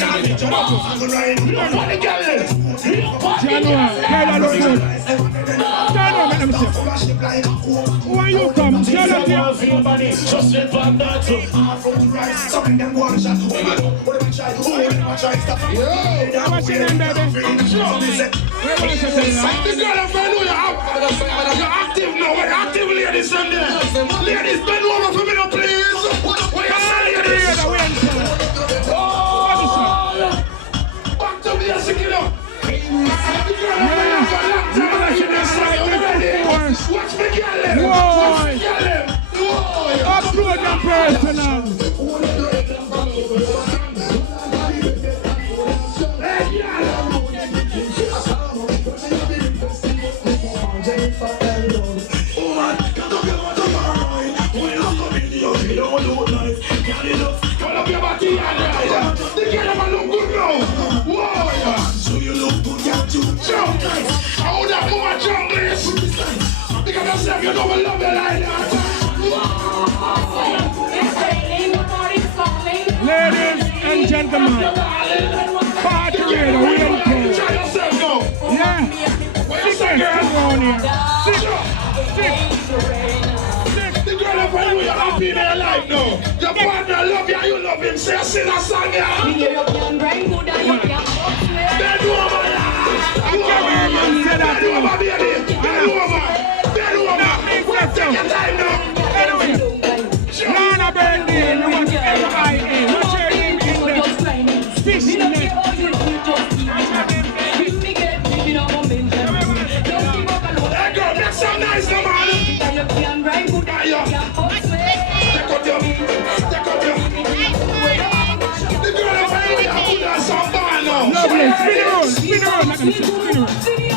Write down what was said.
Who are you come? Tell us here. What's your name, baby? You're active now. We're active, ladies and there. Ladies, bend over for me now, please. What you say, ladies? Back to the Ezekiel. Watch me get him. Watch me get him. Upload your personal. How that more junglist? Because yourself, you don't love your like that. Ladies and gentlemen, party here, we ain't cool. Try yourself now. Yeah. Six around here. Six. The girl of when you're happy in your life now. Your partner love you, you love him. Say, sing a song, yeah. Bend over, yeah. Bend over, baby. Bend over. Bend over. Take your time now. Lana Bendy, you want to M-I-A. What's your name in the fish net? Hey girl, make some nice no man. The girl of Henry, I put her some band now. Lovely, spin around, spin around.